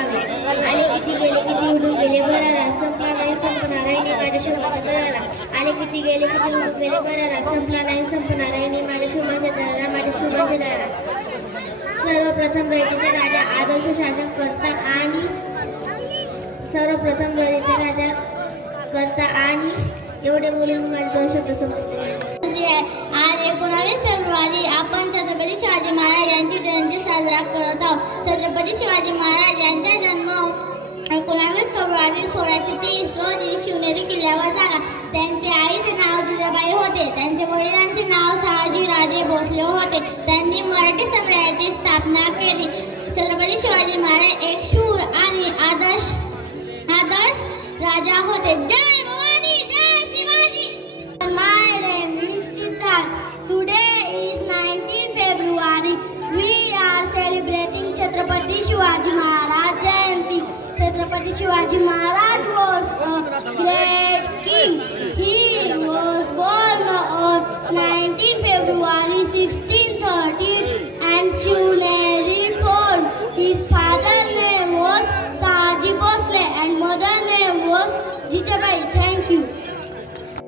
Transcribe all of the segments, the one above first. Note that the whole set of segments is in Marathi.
लावले. आले किती गेले किती उडून गेले भरारा, संपला नाही संपणार आहे माझ्या शुभाचा दरारा. आले किती गेले किती उडून गेले भरारा, संपला नाही संपणार आहे माझ्या शुभाचा दरारा, माझ्या शुभाचा दरारा. सर्वप्रथम रयतेचा राजा आदर्श शासन करता आणि सर्वप्रथम रयतेचा राजा करता आणि एवढे बोलून माझे 2 शब्द संपले. आज 19 फेब्रुवारी आपण छत्रपती शिवाजी महाराज यांची जयंती साजरा करत आहोत. छत्रपती शिवाजी महाराज यांचा जन्म 19 फेब्रुवारी 1630 रोजी शिवनेरी किल्ल्यावर झाला. त्यांचे आईचे नाव जिजाबाई होते. त्यांच्या वडिलांचे नाव शहाजी राजे भोसले होते. त्यांनी मराठी साम्राज्याची स्थापना केली. छत्रपती शिवाजी महाराज एक शूर आणि आदर्श राजा होते. जय भवानी, जय Shivaji. My name is Siddharth. Today is 19 February. We are celebrating Chhatrapati Shivaji Maharaj Jayanti. Chhatrapati Shivaji Maharaj was a great king. He was born on 19 February 1613 and Shivneri Fort. His father's name was Sahaji Bhosle and mother's name was Jijabai. Thank you.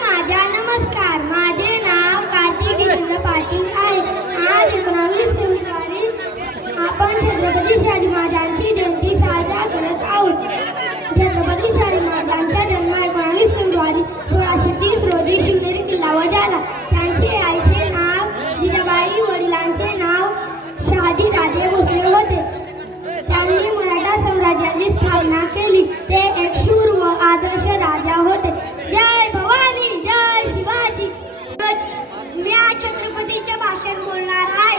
माझा नमस्कार. माझे नाव कार्तिक जितेंद्र पाटील आहे. आज 19 फेब्रुवारी आपण छत्रपती शिवाजी महाराजांची जयंती साजरा करत आहोत. छत्रपती शिवाजी महाराजांचा जन्म 19 फेब्रुवारी 1630 रोजी शिवनेरी किल्ल्यावर झाला. त्यांचे आईचे नाव जिजाबाई, वडिलांचे नाव शहाजी राजे भोसले होते. त्यांनी मराठा साम्राज्याची स्थापना केली. ते एक शूर व आदर्श राजा होते. जय भवानी, जय शिवाजी. मी आज छत्रपतीचे भाषण बोलणार आहे.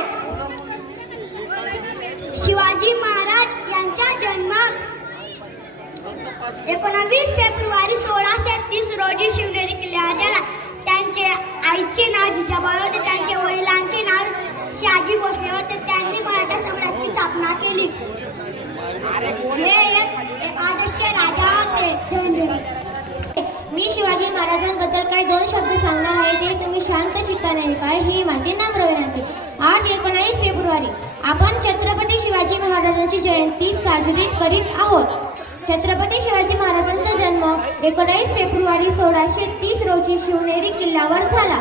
शिवाजी महाराज यांचा जन्म 19 फेब्रुवारी 1630 रोजी शिवनेरी किल्ल्यावर झाला. त्यांचे आईचे नाव जिजाबाई होते. त्यांच्या वडिलांचे नाव शहाजी भोसले होते. त्यांनी मराठा साम्राज्याची स्थापना केली. हे एक आदर्श राजा होते. मी शिवाजी महाराजांबद्दल काही 2 शब्द सांगणार आहे. ते तुम्ही शांत चित्ताने ऐकाय ही माझी नम्र विनंती. आज 19 फेब्रुवारी आपण छत्रपती शिवाजी महाराजांची जयंती साजरी करीत आहोत. छत्रपती शिवाजी महाराजांचा जन्म 19 फेब्रुवारी 1630 रोजी शिवनेरी किल्ल्यावर झाला.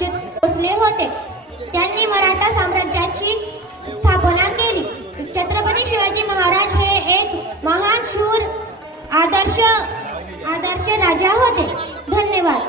भोसले होते. त्यांनी मराठा साम्राज्याची स्थापना केली. छत्रपती शिवाजी महाराज हे एक महान शूर आदर्श राजा होते. धन्यवाद.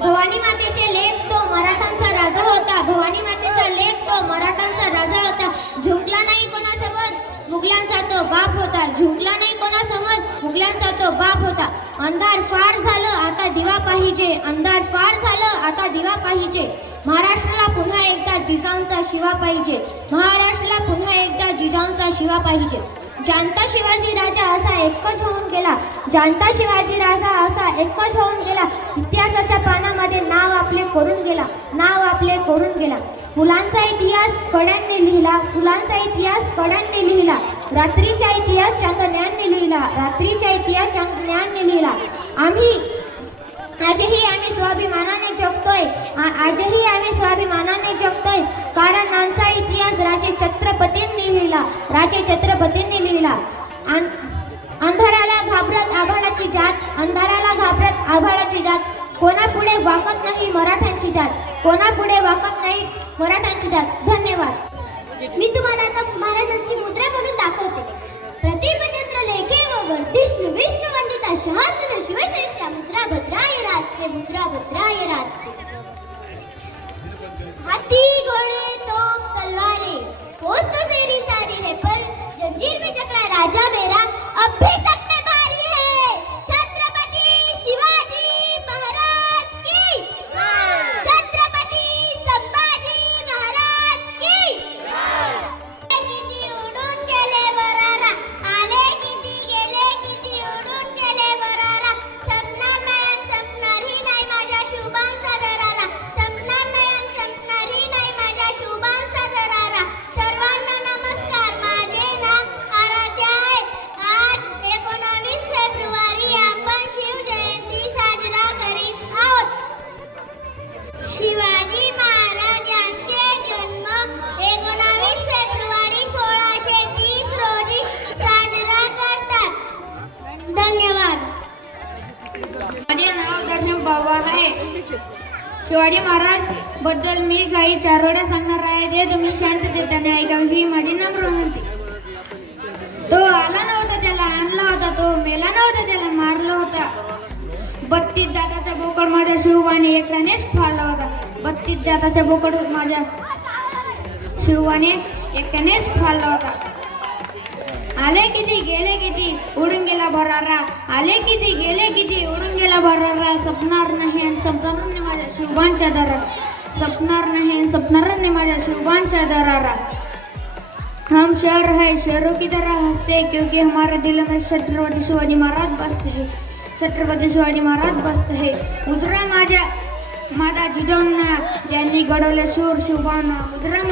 भवानी मातेचे लेक तो मराठांचा राजा होता. भवानी मातेचा लेक तो मराठांचा राजा होता. झुकला नाही कोणासमोर, मुघलांचा तो बाप होता. झुकला नाही कोणासमोर, मुघलांचा तो बाप होता. अंधार फार झालं आता दिवा पाहिजे. अंधार फार झालं आता दिवा पाहिजे. महाराष्ट्राला पुन्हा एकदा जिजाऊंचा शिवा पाहिजे. महाराष्ट्राला पुन्हा एकदा जिजाऊंचा शिवा पाहिजे. जाणता शिवाजी राजा असा एकच होऊन गेला. जाणता शिवाजी राजा असा एकच होऊन गेला. इतिहासाच्या पानामध्ये नाव आपले करून गेला. नाव आपले करून गेला. फुलांचा इतिहास कड्यांनी लिहिला. फुलांचा इतिहास कड्यांनी लिहिला. रात्रीचा इतिहास चांदण्याने लिहिला. रात्रीचा इतिहास चांदण्याने लिहिला. आजही आम्ही स्वाभिमानाने जगतोय. आजही आम्ही स्वाभिमानाने जगतोय. कारण आमचा इतिहास राजे छत्रपतींनी लिहिला. राजे छत्रपतींनी लिहिला. अंधाराला घाबरत आभाळाची जात. अंधाराला घाबरत आभाळाची जात. कोणापुढे वाकत नाही मराठ्यांची जात. कोणापुढे वाकत नाही मराठ्यांची जात. धन्यवाद. मी तुम्हाला आता महाराजांची मुद्रा करून दाखवते. प्रतिभचंद्र लेखे व वर्धिष्णू विष्णू वंदिता सहस्र शिवशेषा मुद्रा भद्राय राजते. मुद्रा भद्राय राजते. हाथी घोड़े तोप तलवारें पोस्त तेरी सारी है पर जंजीर में जकड़ा राजा मेरा अब भी सब में भारी है. छत्रपती शिवाजी महाराज की. छत्रपती संभाजी महाराज की. किती उडून गेले बरारा. आले किती गेले किती उडून गेले बरारा. संपणार नाही संपणारही नाही माझ्या शुभांचा दरारा. संपणार नाही संपणारही नाही माझ्या शुभांचा दरारा. सर्वांना नमस्कार. माझे नाव आराध्या आहे. आज आहे. शिवाजी महाराज बद्दल मी काही चारोळ्या सांगणार आहे ते तुम्ही शांत चित्ताने ऐका, ही माझी नम्र विनंती. तो आला नव्हता त्याला आणला होता, तो मेला नव्हता त्याला मारला होता. 32 दाताचा बोकड माझ्या शिवबाने एकट्यानेच फाडला होता. 32 दाताचा बोकड माझ्या शिवबाने एकट्यानेच फाडला होता. आले किती गेले किती उडून गेला भरारा, आले किती गेले किती उडून गेला भरारा. सपनार नाही आणि सपनार नाही माझ्या शिवबांच्या दरारा, सपनार नाही आणि सपनार नाही माझ्या शिवबांच्या दरारा. हम शहर है शहरों की तरह हंसते क्योंकि हमारे दिलों में छत्रपति शिवाजी महाराज बसते हैं, छत्रपति शिवाजी महाराज बसते हैं. उजरा माझ्या माता जिजाऊंना ज्यांनी घडवले शूर शिवबांना, उजरा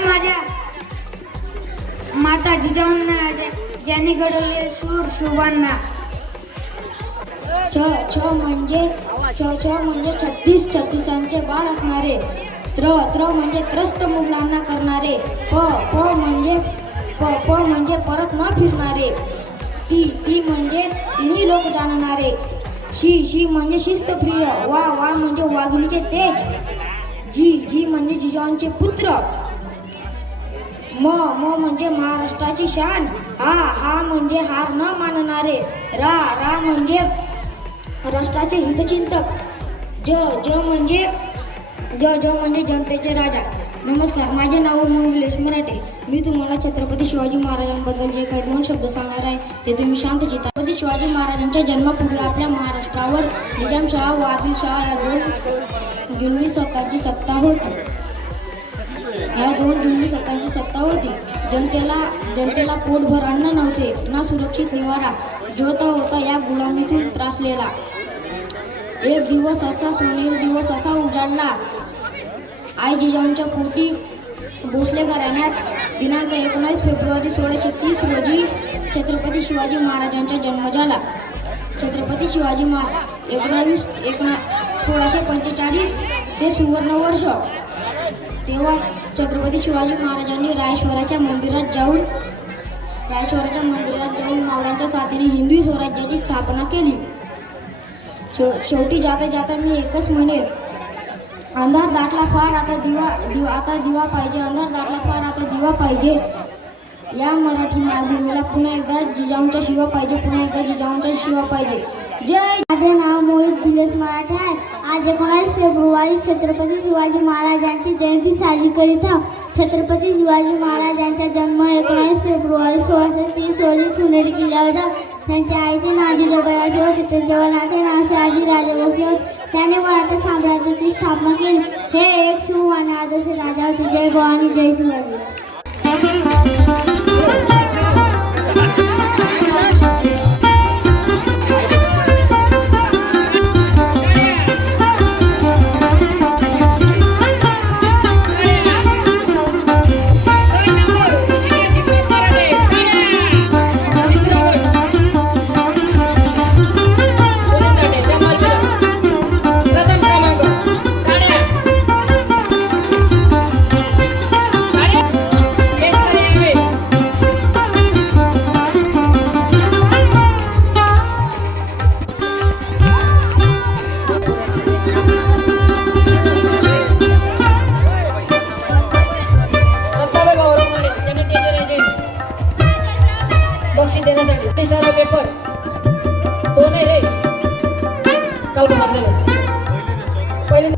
माझ्या माता जिजाऊंना ज्यांनी घडवले शूर शिवबांना. छ म्हणजे 36 छत्तीसांचे बाळ असणारे. त्र म्हणजे त्रस्त मुलांना करणारे. प म्हणजे परत न फिरणारे. ती म्हणजे तिन्ही लोक जाणणारे. शी म्हणजे शिस्तप्रिय. वा म्हणजे वाघिणीचे तेज. जी म्हणजे जिजाऊंचे पुत्र. म म्हणजे महाराष्ट्राची शान. हा म्हणजे हार न मानणारे. रा म्हणजे राष्ट्राचे हितचिंतक. ज म्हणजे जनतेचे राजा. नमस्कार, माझे नाव निलेश मराठे. मी तुम्हाला छत्रपती शिवाजी महाराजांबद्दल जे काही 2 शब्द सांगणार आहे ते तुम्ही शांत चित्ता. छत्रपती शिवाजी महाराजांच्या जन्मापूर्वी आपल्या महाराष्ट्रावर निजामशाह व आदिलशाह या 2 जुलमी सत्तांची सत्ता होती. या 2 जुलमी सत्तांची सत्ता होती. जनतेला पोटभर अन्न नव्हते, ना सुरक्षित निवारा. जो होता या गुलामीतून त्रासलेला. एक दिवस असा सोनेरी दिवस असा उजाडला. आई जिजाऊंच्या पोटी भोसले घराण्यात दिनांक 19 फेब्रुवारी 1630 रोजी छत्रपती शिवाजी महाराजांचा जन्म झाला. छत्रपती शिवाजी महाराज 1645 ते सुवर्ण वर्ष. तेव्हा छत्रपती शिवाजी महाराजांनी रायश्वराच्या मंदिरात जाऊन मावळ्यांच्या साथीने हिंदवी स्वराज्याची स्थापना केली. शेवटी जाता मी एकच म्हणेल, अंधार दाटला फार आता दिवा पाहिजे. अंधार दाटला फार आता दिवा पाहिजे. या मराठी मायभूमीला पुन्हा एकदा जिजाऊंचा शिवा पाहिजे. पुन्हा एकदा जिजाऊंचा शिवा पाहिजे. जय. माझे नाव मोहित निलेश मराठे आहे. आज 19 फेब्रुवारी छत्रपती शिवाजी महाराजांची जयंती साजरी करीत आहोत. छत्रपती शिवाजी महाराजांचा जन्म 19 फेब्रुवारी 1630 रोजी सोनेरी किल्ल्यावर झाला. त्यांच्या आईचे नाव जिजाबाई असे होते. त्यांच्या वडिलांचे नाव शहाजी राजे भोसले होते. त्याने मराठा साम्राज्याची स्थापना केली. हे एक शिव आणि आदर्श राजा होते. जय भवानी, जय शिवाजी. पेपर तो नाही रे काल पहिले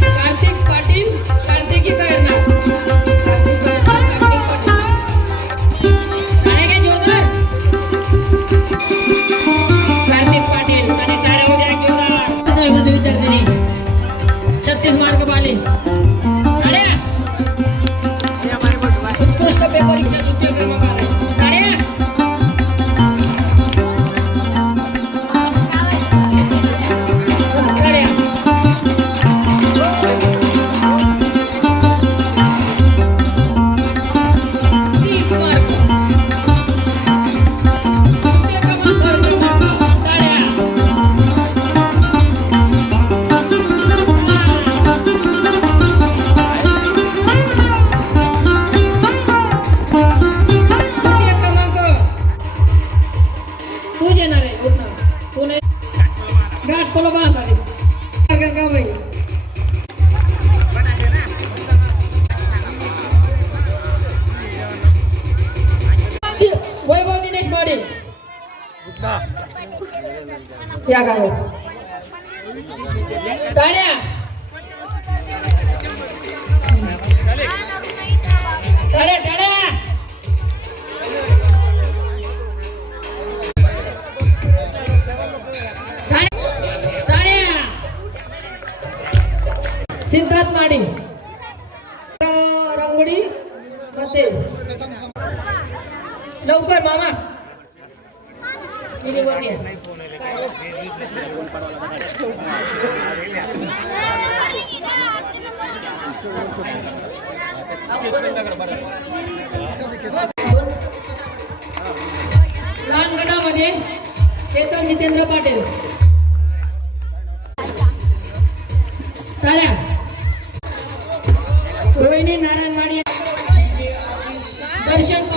कार्तिक पाटील कार्तिकी काय ना कार्तिक पाटील आणि टाळ्या वगैरे घेऊन विचारते 36 मार्क पाले उत्कृष्ट पेपर आहे पूर्ण पुणे घाट कोला बास आहे का भाई वैभव दिनेश माडे या गाव टाळ्या टाळ्या टाळ्या टाळ्या सिद्धार्थ माडी रांगोळी मध्ये लवकर मामा वर या. लहान गटामध्ये केतन जितेंद्र पाटील टाळ्या रोहिणी नारायण माडी दर्शन